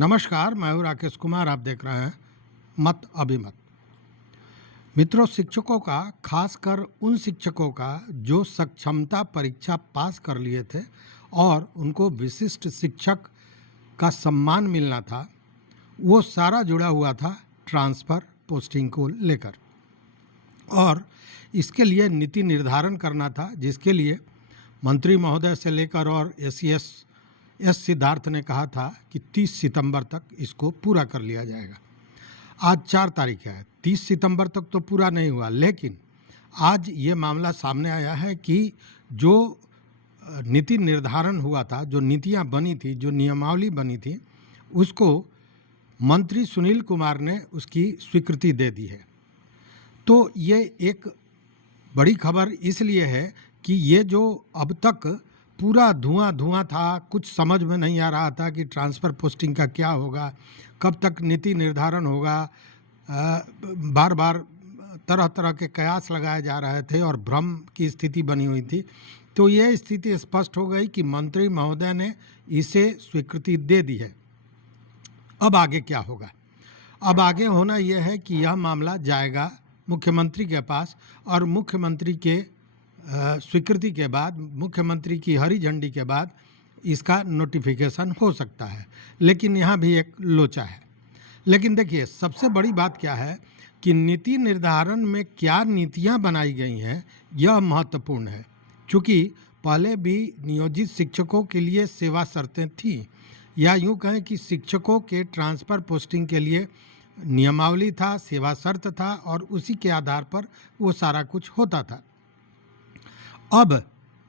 नमस्कार, मैं हूँ राकेश कुमार। आप देख रहे हैं मत अभिमत। मित्रों, शिक्षकों का, खासकर उन शिक्षकों का जो सक्षमता परीक्षा पास कर लिए थे और उनको विशिष्ट शिक्षक का सम्मान मिलना था, वो सारा जुड़ा हुआ था ट्रांसफ़र पोस्टिंग को लेकर। और इसके लिए नीति निर्धारण करना था, जिसके लिए मंत्री महोदय से लेकर और एस सिद्धार्थ ने कहा था कि 30 सितंबर तक इसको पूरा कर लिया जाएगा। आज 4 तारीख है, 30 सितंबर तक तो पूरा नहीं हुआ, लेकिन आज ये मामला सामने आया है कि जो नीति निर्धारण हुआ था, जो नीतियां बनी थी, जो नियमावली बनी थी, उसको मंत्री सुनील कुमार ने उसकी स्वीकृति दे दी है। तो ये एक बड़ी खबर इसलिए है कि ये जो अब तक पूरा धुआं था, कुछ समझ में नहीं आ रहा था कि ट्रांसफ़र पोस्टिंग का क्या होगा, कब तक नीति निर्धारण होगा, बार बार तरह तरह के कयास लगाए जा रहे थे और भ्रम की स्थिति बनी हुई थी। तो ये स्थिति स्पष्ट हो गई कि मंत्री महोदय ने इसे स्वीकृति दे दी है। अब आगे क्या होगा? अब आगे होना यह है कि यह मामला जाएगा मुख्यमंत्री के पास और मुख्यमंत्री के स्वीकृति के बाद, मुख्यमंत्री की हरी झंडी के बाद इसका नोटिफिकेशन हो सकता है। लेकिन यहाँ भी एक लोचा है। लेकिन देखिए, सबसे बड़ी बात क्या है कि नीति निर्धारण में क्या नीतियाँ बनाई गई हैं, यह महत्वपूर्ण है। क्योंकि पहले भी नियोजित शिक्षकों के लिए सेवा शर्तें थीं, या यूँ कहें कि शिक्षकों के ट्रांसफ़र पोस्टिंग के लिए नियमावली था, सेवा शर्त था और उसी के आधार पर वो सारा कुछ होता था। अब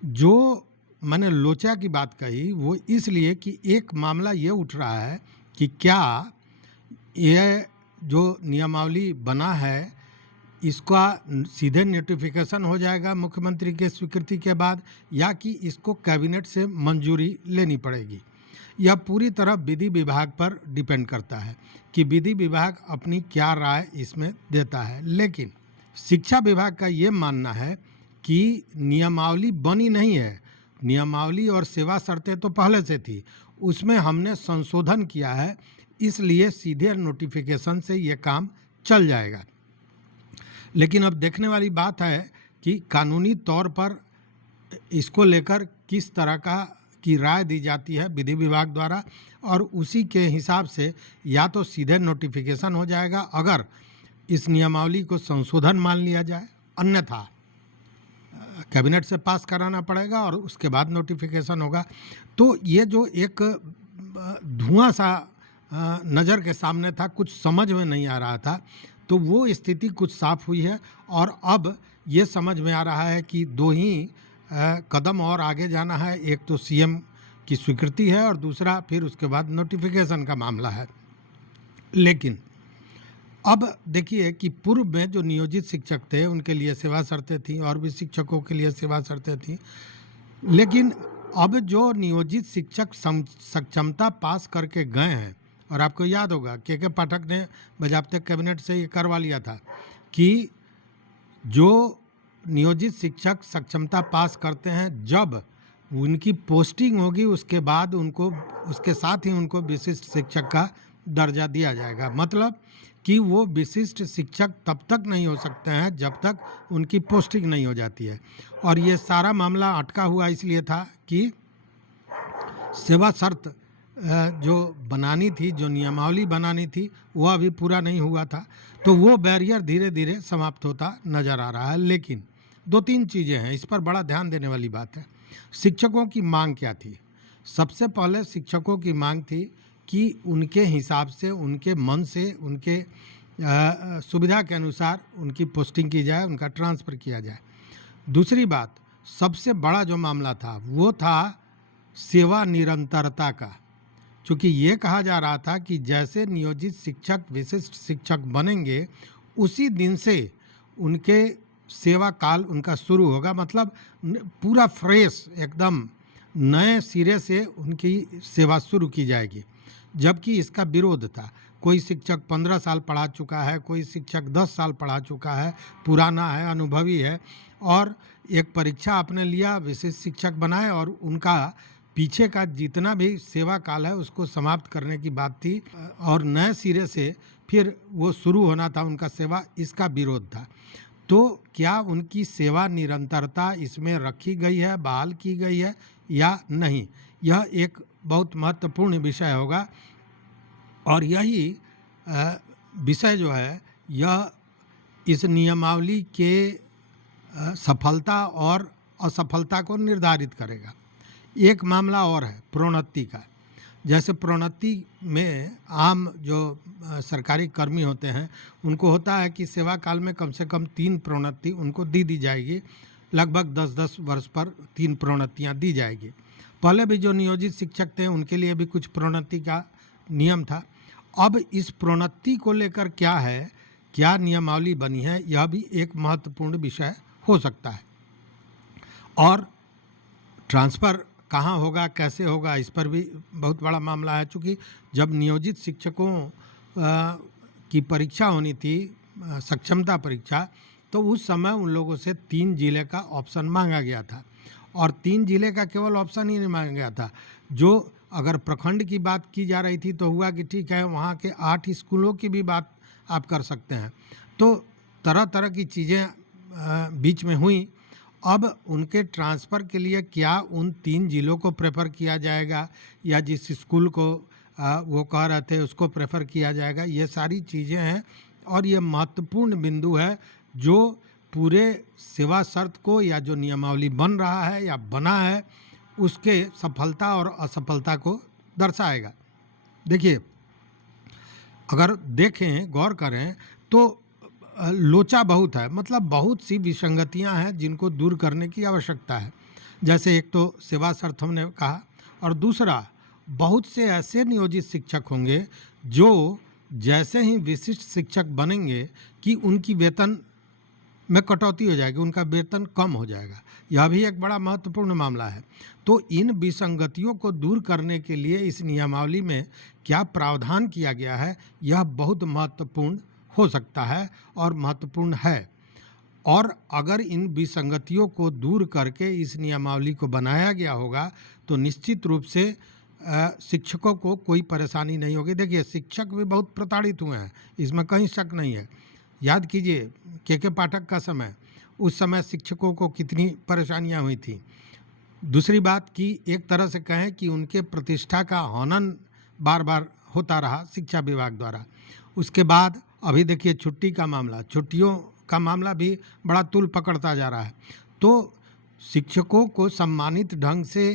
जो मैंने लोचा की बात कही वो इसलिए कि एक मामला ये उठ रहा है कि क्या यह जो नियमावली बना है इसका सीधे नोटिफिकेशन हो जाएगा मुख्यमंत्री के स्वीकृति के बाद, या कि इसको कैबिनेट से मंजूरी लेनी पड़ेगी। यह पूरी तरह विधि विभाग पर डिपेंड करता है कि विधि विभाग अपनी क्या राय इसमें देता है। लेकिन शिक्षा विभाग का ये मानना है कि नियमावली बनी नहीं है। नियमावली और सेवा शर्तें तो पहले से थी, उसमें हमने संशोधन किया है, इसलिए सीधे नोटिफिकेशन से ये काम चल जाएगा। लेकिन अब देखने वाली बात है कि कानूनी तौर पर इसको लेकर किस तरह की राय दी जाती है विधि विभाग द्वारा, और उसी के हिसाब से या तो सीधे नोटिफिकेशन हो जाएगा अगर इस नियमावली को संशोधन मान लिया जाए, अन्यथा कैबिनेट से पास कराना पड़ेगा और उसके बाद नोटिफिकेशन होगा। तो ये जो एक धुआं सा नज़र के सामने था, कुछ समझ में नहीं आ रहा था, तो वो स्थिति कुछ साफ हुई है और अब ये समझ में आ रहा है कि दो ही कदम और आगे जाना है। एक तो सीएम की स्वीकृति है और दूसरा फिर उसके बाद नोटिफिकेशन का मामला है। लेकिन अब देखिए कि पूर्व में जो नियोजित शिक्षक थे उनके लिए सेवा शर्तें थीं और भी शिक्षकों के लिए सेवा शर्तें थीं। लेकिन अब जो नियोजित शिक्षक सक्षमता पास करके गए हैं, और आपको याद होगा के पाठक ने बजाबते कैबिनेट से ये करवा लिया था कि जो नियोजित शिक्षक सक्षमता पास करते हैं, जब उनकी पोस्टिंग होगी उसके बाद उनको, उसके साथ ही उनको विशिष्ट शिक्षक का दर्जा दिया जाएगा। मतलब कि वो विशिष्ट शिक्षक तब तक नहीं हो सकते हैं जब तक उनकी पोस्टिंग नहीं हो जाती है। और ये सारा मामला अटका हुआ इसलिए था कि सेवा शर्त जो बनानी थी, जो नियमावली बनानी थी, वह अभी पूरा नहीं हुआ था। तो वो बैरियर धीरे धीरे समाप्त होता नज़र आ रहा है। लेकिन 2-3 चीज़ें हैं, इस पर बड़ा ध्यान देने वाली बात है। शिक्षकों की मांग क्या थी? सबसे पहले शिक्षकों की मांग थी कि उनके हिसाब से, उनके मन से, उनके सुविधा के अनुसार उनकी पोस्टिंग की जाए, उनका ट्रांसफ़र किया जाए। दूसरी बात, सबसे बड़ा जो मामला था वो था सेवा निरंतरता का। क्योंकि ये कहा जा रहा था कि जैसे नियोजित शिक्षक विशिष्ट शिक्षक बनेंगे उसी दिन से उनके सेवा काल उनका शुरू होगा। मतलब पूरा फ्रेश, एकदम नए सिरे से उनकी सेवा शुरू की जाएगी। जबकि इसका विरोध था। कोई शिक्षक 15 साल पढ़ा चुका है, कोई शिक्षक 10 साल पढ़ा चुका है, पुराना है, अनुभवी है, और एक परीक्षा आपने लिया, विशिष्ट शिक्षक बनाए और उनका पीछे का जितना भी सेवा काल है उसको समाप्त करने की बात थी और नए सिरे से फिर वो शुरू होना था उनका सेवा, इसका विरोध था। तो क्या उनकी सेवा निरंतरता इसमें रखी गई है, बहाल की गई है या नहीं, यह एक बहुत महत्वपूर्ण विषय होगा। और यही विषय जो है यह इस नियमावली के सफलता और असफलता को निर्धारित करेगा। एक मामला और है प्रोन्नति का। जैसे प्रोन्नति में आम जो सरकारी कर्मी होते हैं उनको होता है कि सेवा काल में कम से कम 3 प्रोन्नति उनको दी जाएगी, लगभग 10-10 वर्ष पर 3 प्रोन्नतियाँ दी जाएगी। पहले भी जो नियोजित शिक्षक थे उनके लिए भी कुछ प्रोन्नति का नियम था। अब इस प्रोन्नति को लेकर क्या है, क्या नियमावली बनी है, यह भी एक महत्वपूर्ण विषय हो सकता है। और ट्रांसफ़र कहाँ होगा, कैसे होगा, इस पर भी बहुत बड़ा मामला है। चूँकि जब नियोजित शिक्षकों की परीक्षा होनी थी, सक्षमता परीक्षा, तो उस समय उन लोगों से 3 जिले का ऑप्शन मांगा गया था। और 3 जिले का केवल ऑप्शन ही नहीं मांगा गया था, जो अगर प्रखंड की बात की जा रही थी तो हुआ कि ठीक है वहाँ के 8 स्कूलों की भी बात आप कर सकते हैं। तो तरह तरह की चीज़ें बीच में हुई। अब उनके ट्रांसफ़र के लिए क्या उन 3 जिलों को प्रेफर किया जाएगा या जिस स्कूल को वो कह रहे थे उसको प्रेफर किया जाएगा, ये सारी चीज़ें हैं। और ये महत्वपूर्ण बिंदु है जो पूरे सेवा शर्त को या जो नियमावली बन रहा है या बना है उसके सफलता और असफलता को दर्शाएगा। देखिए, अगर देखें, गौर करें तो लोचा बहुत है, मतलब बहुत सी विसंगतियां हैं जिनको दूर करने की आवश्यकता है। जैसे एक तो सेवा शर्त हमने कहा, और दूसरा बहुत से ऐसे नियोजित शिक्षक होंगे जो जैसे ही विशिष्ट शिक्षक बनेंगे कि उनकी वेतन में कटौती हो जाएगी, उनका वेतन कम हो जाएगा। यह भी एक बड़ा महत्वपूर्ण मामला है। तो इन विसंगतियों को दूर करने के लिए इस नियमावली में क्या प्रावधान किया गया है, यह बहुत महत्वपूर्ण हो सकता है और महत्वपूर्ण है। और अगर इन विसंगतियों को दूर करके इस नियमावली को बनाया गया होगा तो निश्चित रूप से शिक्षकों को कोई परेशानी नहीं होगी। देखिए, शिक्षक भी बहुत प्रताड़ित हुए हैं, इसमें कहीं शक नहीं है। याद कीजिए के पाठक का समय, उस समय शिक्षकों को कितनी परेशानियां हुई थी। दूसरी बात कि एक तरह से कहें कि उनके प्रतिष्ठा का हनन बार बार होता रहा शिक्षा विभाग द्वारा। उसके बाद अभी देखिए छुट्टी का मामला, छुट्टियों का मामला भी बड़ा तूल पकड़ता जा रहा है। तो शिक्षकों को सम्मानित ढंग से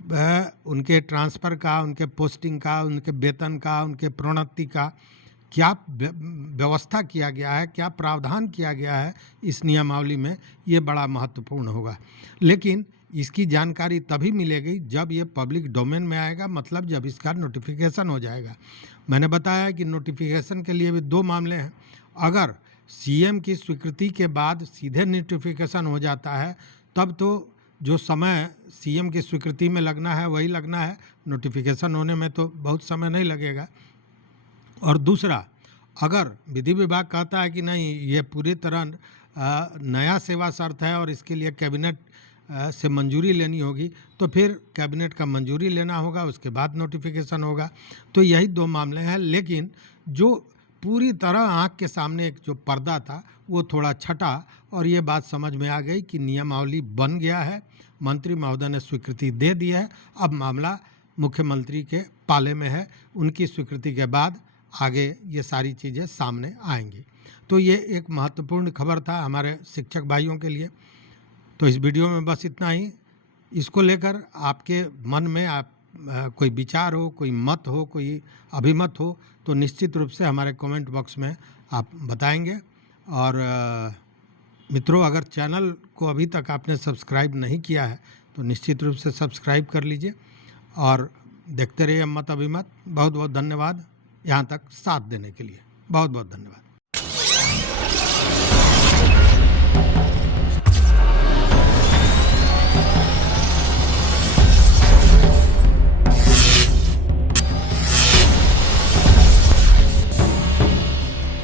उनके ट्रांसफ़र का, उनके पोस्टिंग का, उनके वेतन का, उनके प्रोन्नति का क्या व्यवस्था किया गया है, क्या प्रावधान किया गया है इस नियमावली में, ये बड़ा महत्वपूर्ण होगा। लेकिन इसकी जानकारी तभी मिलेगी जब ये पब्लिक डोमेन में आएगा, मतलब जब इसका नोटिफिकेशन हो जाएगा। मैंने बताया कि नोटिफिकेशन के लिए भी 2 मामले हैं। अगर सीएम की स्वीकृति के बाद सीधे नोटिफिकेशन हो जाता है तब तो जो समय सीएम की स्वीकृति में लगना है वही लगना है, नोटिफिकेशन होने में तो बहुत समय नहीं लगेगा। और दूसरा, अगर विधि विभाग कहता है कि नहीं ये पूरी तरह नया सेवा शर्त है और इसके लिए कैबिनेट से मंजूरी लेनी होगी, तो फिर कैबिनेट का मंजूरी लेना होगा, उसके बाद नोटिफिकेशन होगा। तो यही 2 मामले हैं। लेकिन जो पूरी तरह आँख के सामने एक जो पर्दा था वो थोड़ा छटा और ये बात समझ में आ गई कि नियमावली बन गया है, मंत्री महोदय ने स्वीकृति दे दी है। अब मामला मुख्यमंत्री के पाले में है, उनकी स्वीकृति के बाद आगे ये सारी चीज़ें सामने आएंगी। तो ये एक महत्वपूर्ण खबर था हमारे शिक्षक भाइयों के लिए। तो इस वीडियो में बस इतना ही। इसको लेकर आपके मन में कोई विचार हो, कोई मत हो, कोई अभिमत हो तो निश्चित रूप से हमारे कमेंट बॉक्स में आप बताएंगे। और मित्रों, अगर चैनल को अभी तक आपने सब्सक्राइब नहीं किया है तो निश्चित रूप से सब्सक्राइब कर लीजिए और देखते रहिए मत अभिमत। बहुत बहुत धन्यवाद यहाँ तक साथ देने के लिए, बहुत बहुत धन्यवाद।